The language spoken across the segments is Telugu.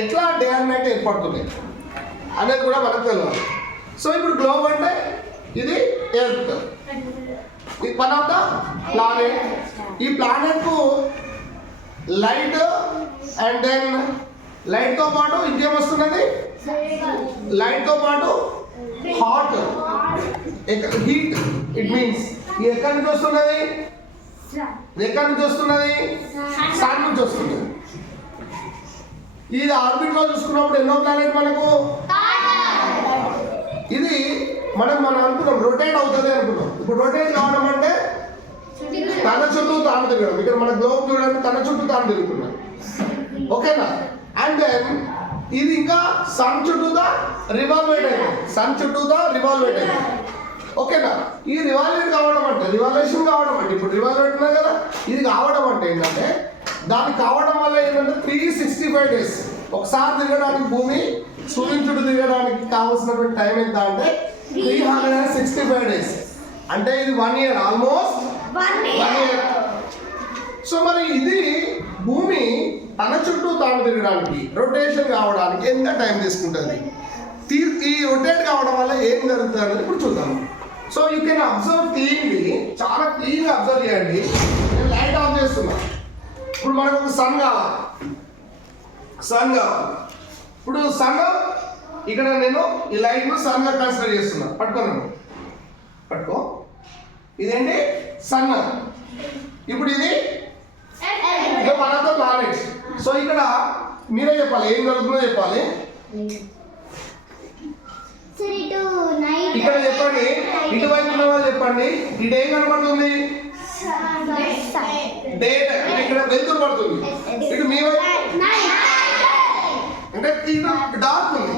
ఎట్లా డే అండ్ నైట్ ఏర్పడుతున్నాయి అనేది కూడా మనకు తెలియాలి. సో ఇప్పుడు గ్లోబ్ అంటే ఇది ఎర్త్, ఇది వన్ ఆఫ్ ద ప్లానెట్. ఈ ప్లానెట్కు లైట్ అండ్ దెన్ లైట్తో పాటు ఇంకేమొస్తున్నది, లైట్తో పాటు హాట్ హీట్. ఇట్ మీన్స్ ఎక్కడి నుంచి వస్తున్నది, ఎక్కడి నుంచి వస్తున్నది, సన్ నుంచి వస్తున్నది. ఇది ఆర్బిట్ లో చూసుకున్నప్పుడు ఎన్నో ప్లానెట్ మనకు, ఇది మనం అనుకున్నాం రొటేట్ అవుతుంది అనుకున్నాం. ఇప్పుడు రొటేట్ కావడం అంటే తన చుట్టూ తాను తిరగడం. ఇక్కడ మన గ్లోబ్ చూడండి, తన చుట్టూ తాను తిరుగుతున్నాం, ఓకేనా. అండ్ దెన్ ఇది ఇంకా సన్ చుట్టూతా రివాల్వేట్ అయింది, సన్ చుట్టూతా రివాల్వేట్ అయింది, ఓకేనా. ఈ రివాల్వేట్ కావడం అంటే, రివాల్యూషన్ కావడం అంటే, ఇప్పుడు రివాల్వేట్ ఉన్నాయి కదా, ఇది కావడం అంటే ఏంటంటే, దానికి కావడం వల్ల ఏంటంటే 365 days ఒకసారి తిరగడానికి, భూమి సూర్యుని చుట్టూ తిరగడానికి కావాల్సినటువంటి టైం ఎంత అంటే 365 days. అంటే ఇది 1 year, ఆల్మోస్ట్ 1 year. సో మరి ఇది భూమి తన చుట్టూ తాను తిరగడానికి, రొటేషన్ కావడానికి ఎంత టైం తీసుకుంటుంది, ఈ రొటేట్ కావడం వల్ల ఏం జరుగుతుంది అనేది ఇప్పుడు చూద్దాం. So you can observe cleanly, చాలా క్లీన్గా అబ్జర్వ్ చేయండి. నేను లైట్ ఆఫ్ చేస్తున్నా. ఇప్పుడు మనకు ఒక సన్ కావాలి, సన్ కావాలి. ఇప్పుడు సన్ ఇక్కడ నేను ఈ లైట్ను సన్గా కన్సిడర్ చేస్తున్నా. పట్టుకున్నాను, పట్టుకో. ఇదేంటి సన్. ఇప్పుడు ఇది one of the planets. So ఇక్కడ మీరే చెప్పాలి, ఏం జరుగుతుందో చెప్పాలి. ఇక్కడ చెప్పండి, ఇటువైపు ఉన్న వాళ్ళు చెప్పండి. ఇటు ఏం కనబడుతుంది, డే, ఇక్కడ వెలుతురు పడుతుంది. ఇటు మీ వైపు అంటే ఇటు డార్క్ ఉంది.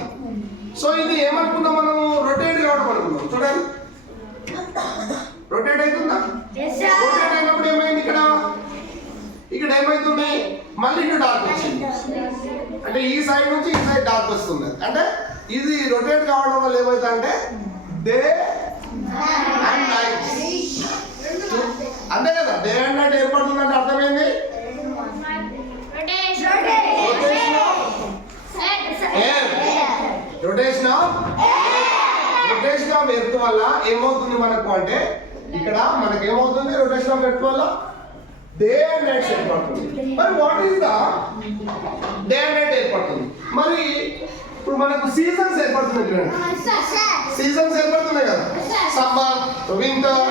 సో ఇది ఏమనుకుందాం మనము, రొటేట్ కావడం అనుకుందాం. చూడండి, రొటేట్ అవుతుందా, రొటేట్ అయినప్పుడు ఏమైంది, ఇక్కడ ఏమైతుంది, మళ్ళీ ఇటు డార్క్ వచ్చింది. అంటే ఈ సైడ్ నుంచి ఈ సైడ్ డార్క్ వస్తుంది. అంటే ఇది రొటేట్ కావడం వల్ల ఏమవుతుంది అంటే డే అండ్ నైట్, అంతే కదా. డే అండ్ నైట్ ఏర్పడుతుందంటే అర్థమైంది, రొటేషన్ ఆఫ్ ఎర్త్ వల్ల ఏమవుతుంది మనకు అంటే, ఇక్కడ మనకి ఏమవుతుంది, రొటేషన్ ఆఫ్ ఎర్త్ వల్ల డే అండ్ నైట్ ఏర్పడుతుంది. మరి what is the day and night ఏర్పడుతుంది. మరి ఇప్పుడు మనకు సీజన్స్ ఏర్పడుతున్నాయి చూడండి, సీజన్స్ ఏర్పడుతున్నాయి కదా, సమ్మర్, వింటర్,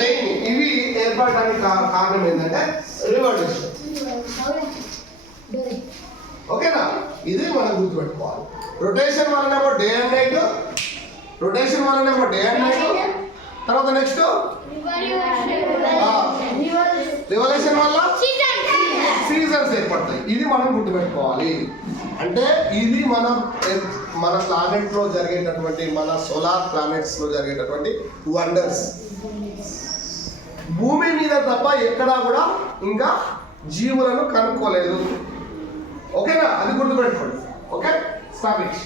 రెయిన్. ఇవి ఏర్పడడానికి కారణం ఏంటంటే రివల్యూషన్, ఓకేనా. ఇది మనం గుర్తుపెట్టుకోవాలి. రొటేషన్ వల్లనేమో డే అండ్ నైట్, రొటేషన్ వల్లనేమో డే అండ్ నైట్. తర్వాత నెక్స్ట్ రివల్యూషన్ వల్ల సీజన్స్ ఏర్పడతాయి. ఇది మనం గుర్తుపెట్టుకోవాలి. అంటే ఇది మన ప్లానెట్ లో జరిగేటటువంటి, మన సోలార్ ప్లానెట్స్ లో జరిగేటటువంటి వండర్స్. భూమి మీద తప్ప ఎక్కడా కూడా ఇంకా జీవులను కనుక్కోలేదు, ఓకేనా. అది గుర్తుపెట్టుకోండి. Okay, stop it.